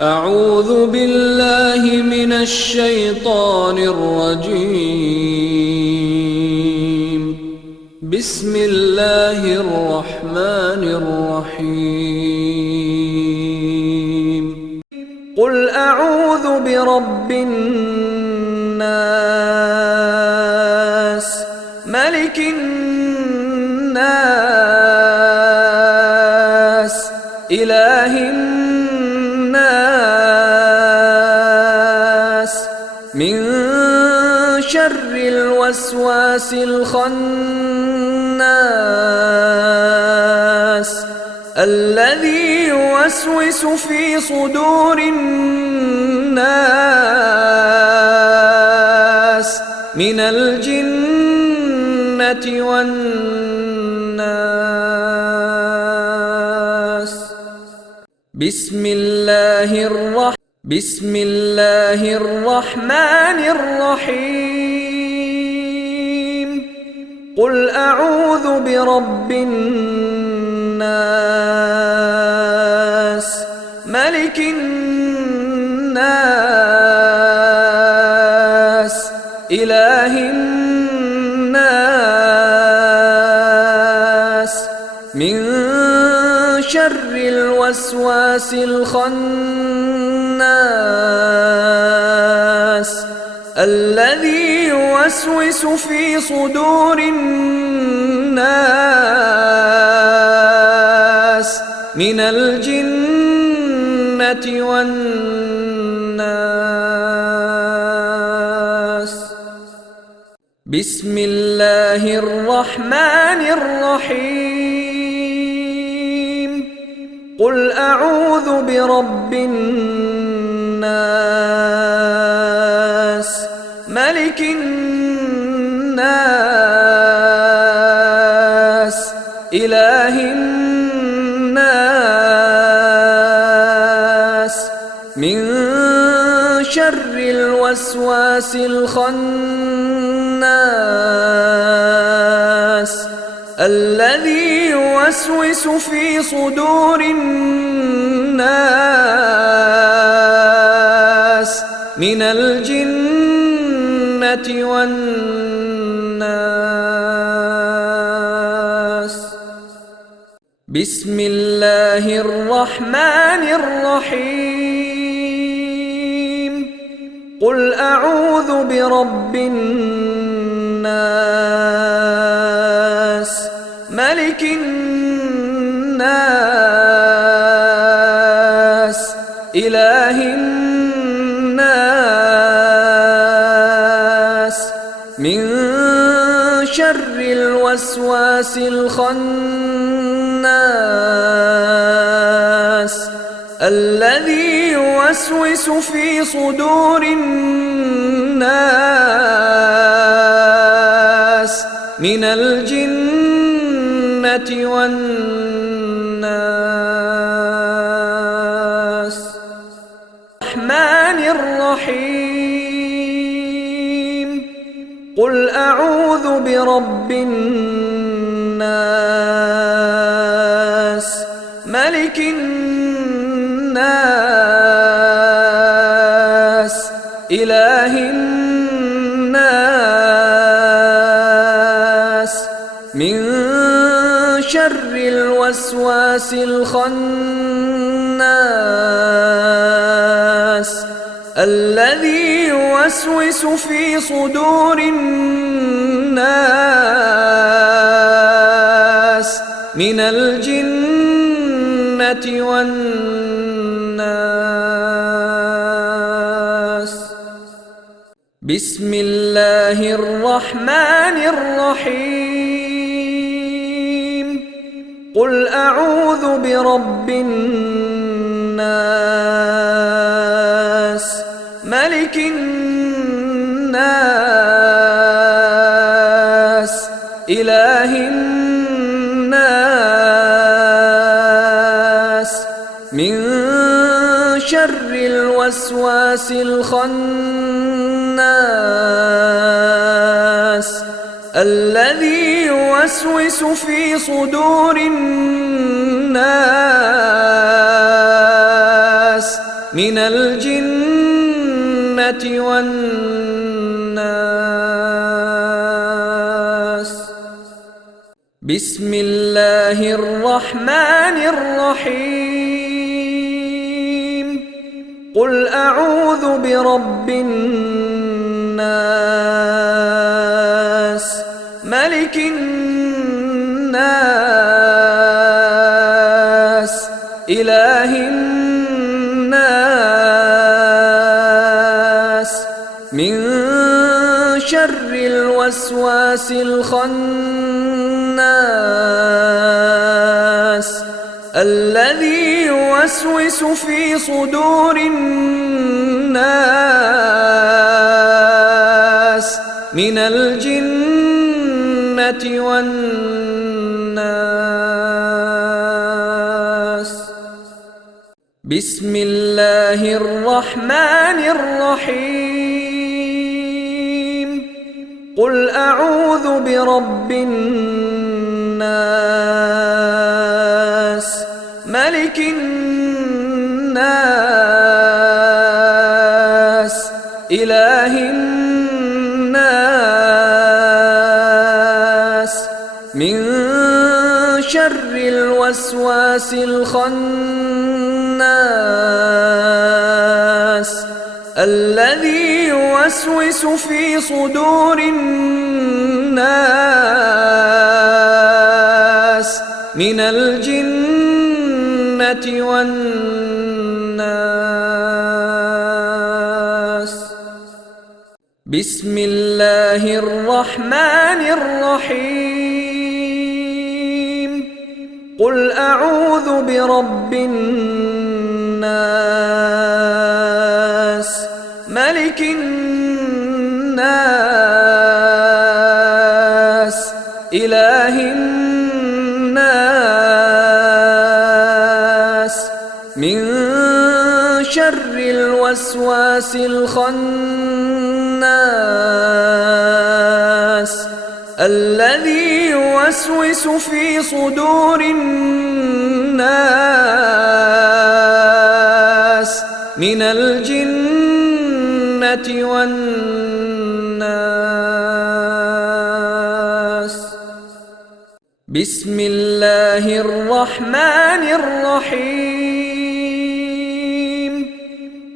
أعوذ بالله من الشيطان الرجيم. بسم الله الرحمن الرحيم. قل أعوذ برب الناس، ملك الناس، إله الناس، من شر الوسواس الخناس، الذي يوسوس في صدور الناس من الجنة والناس. بسم الله الرحمن الرحيم. قل أعوذ برب الناس، ملك الناس، إله الناس، من شر الوسواس الخناس، الذي يوسوس في صدور الناس من الجنة والناس. بسم الله الرحمن الرحيم. قل أعوذ برب الناس، ملك الناس، إله الناس، من شر الوسواس الخناس، الذي يوسوس في صدور الناس من الجنة والناس. بسم الله الرحمن الرحيم. قل أعوذ برب الناس، ملك الناس، إله الناس، من شر الوسواس الخناس، الذي يوسوس في صدور الناس من الجنة والناس. الرحمن الرحيم. قل أعوذ برب الناس، ملك الناس، إله الناس، من شر الوسواس الخناس، الذي يوسوس في صدور الناس من الجنة والناس. بسم الله الرحمن الرحيم. قل أعوذ برب الناس، ملك الناس، إله الناس، من شر الوسواس الخناس، الذي يوسوس في صدور الناس من الجنة والناس. بسم الله الرحمن الرحيم. قل أعوذ برب الناس، ملك الناس، إله الناس، من شر الوسواس الخناس، الذي يوسوس في صدور الناس من الجنة والناس. بسم الله الرحمن الرحيم. قل أعوذ برب الناس، ملك الناس، إله الناس، من شر الوسواس الخناس، الذي يوسوس في صدور الناس من الجنة والناس. بسم الله الرحمن الرحيم. قل أعوذ برب الناس، ملك الناس، إله الناس، من شر الوسواس الخناس، الذي يوسوس في صدور الناس من الجنة والناس. بسم الله الرحمن الرحيم.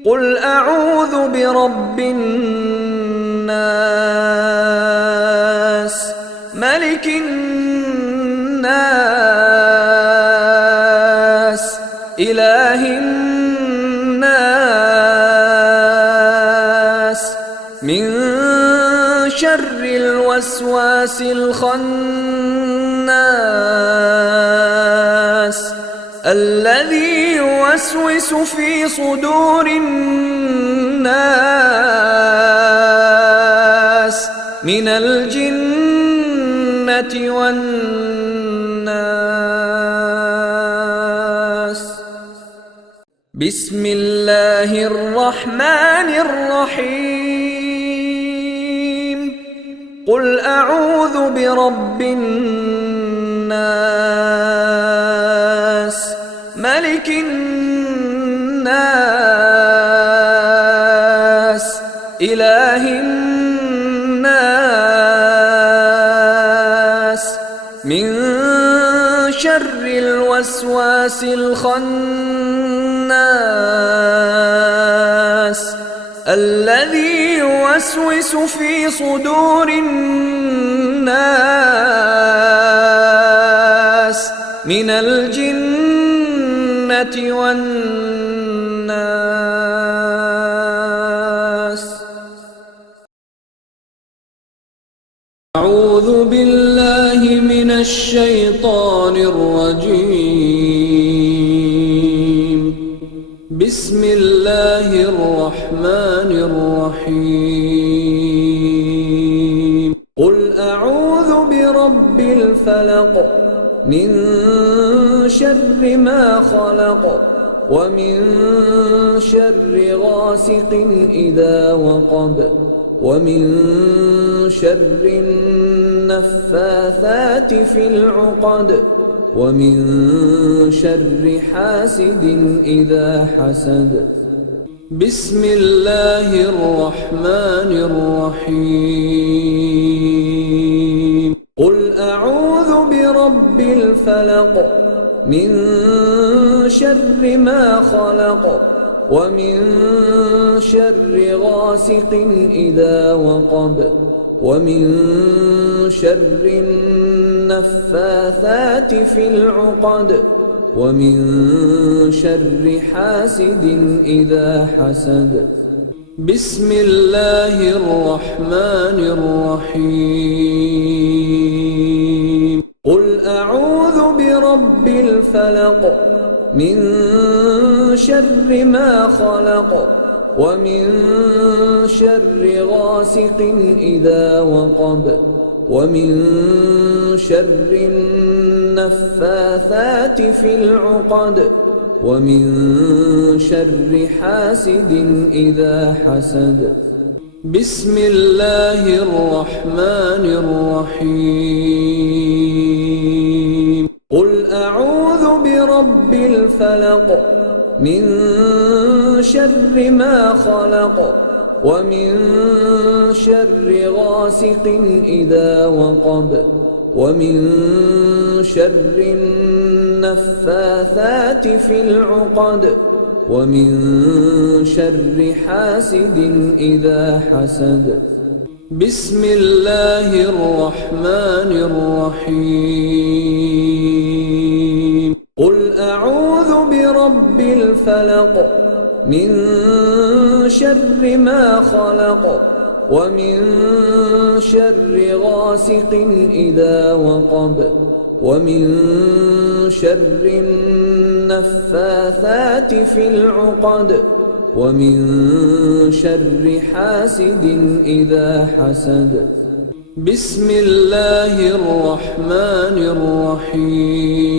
قل أعوذ برب الناس، ملك الناس، إله الناس، من شر الوسواس الخناس، الذي يوسوس في صدور الناس من الجنة والناس. بسم الله الرحمن الرحيم. قل أعوذ برب الناس، ملك الناس، إله الناس، من شر الوسواس الخناس، الذي يوسوس في صدور الناس من الجنة والناس. أعوذ بالله من الشيطان الرجيم. بسم الله الرحمن الرحيم. قل أعوذ برب الفلق، من شر ما خلق، ومن شر غاسق إذا وقب، ومن شر النفاثات في العقد، ومن شر حاسد إذا حسد. بسم الله الرحمن الرحيم قل أعوذ برب الفلق من شر ما خلق ومن شر غاسق إذا وقب ومن شر النفاثات في العقد ومن شر حاسد إذا حسد بسم الله الرحمن الرحيم قل أعوذ برب الفلق من شر ما خلق ومن شر غاسق إذا وقب ومن شر النفاثات في العقد ومن شر حاسد إذا حسد بسم الله الرحمن الرحيم قل أعوذ برب الفلق من شر ما خلق ومن شر غاسق إذا وقب ومن شر النفاثات في العقد ومن شر حاسد إذا حسد بسم الله الرحمن الرحيم قل أعوذ برب الفلق من شر ما خلق ومن شر غاسق إذا وقب ومن شر النفاثات في العقد ومن شر حاسد إذا حسد بسم الله الرحمن الرحيم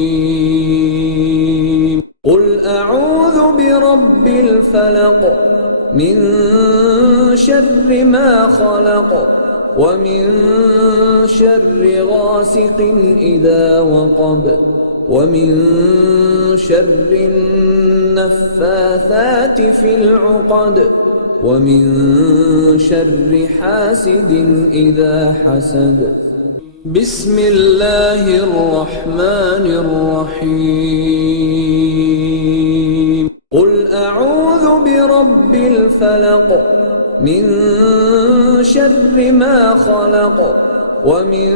قل أعوذ برب الفلق من شر ما خلق ومن شر غاسق إذا وقب ومن شر النفاثات في العقد ومن شر حاسد إذا حسد بسم الله الرحمن الرحيم قل أعوذ برب الفلق من شر ما خلق ومن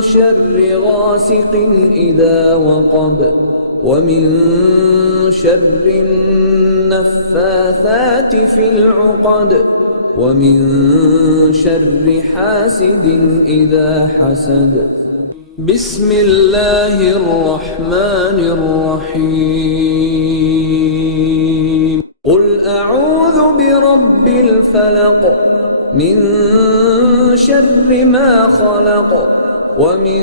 شر غاسق إذا وقب ومن شر النفاثات في العقد ومن شر حاسد إذا حسد بسم الله الرحمن الرحيم قل أعوذ برب الفلق من شر ما خلق ومن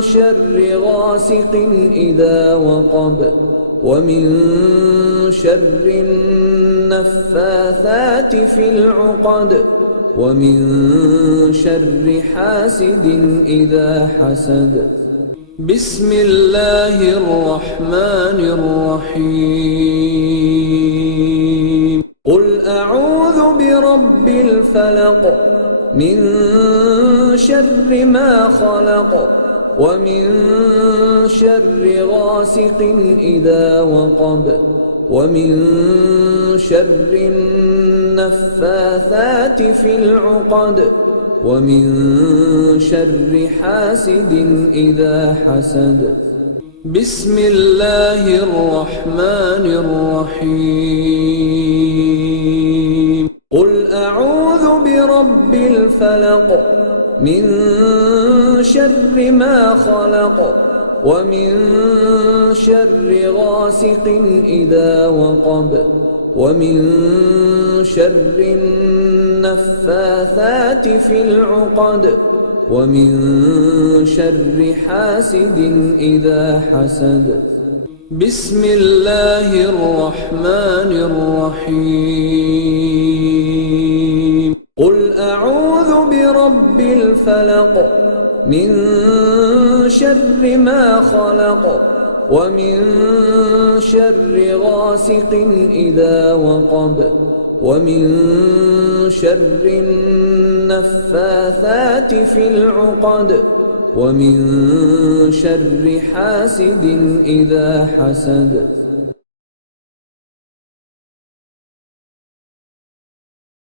شر غاسق إذا وقب ومن شر النفاثات في العقد ومن شر حاسد إذا حسد بسم الله الرحمن الرحيم قل أعوذ برب الفلق من شر ما خلق ومن شر غاسق إذا وقب ومن شر النفاثات في العقد ومن شر حاسد إذا حسد بسم الله الرحمن الرحيم قل أعوذ برب الفلق من شر ما خلق ومن شر غاسق إذا وقب ومن شر النفاثات في العقد ومن شر حاسد إذا حسد بسم الله الرحمن الرحيم قل أعوذ برب الفلق من شر ما خلق ومن شر غاسق إذا وقب ومن شر النفاثات في العقد ومن شر حاسد إذا حسد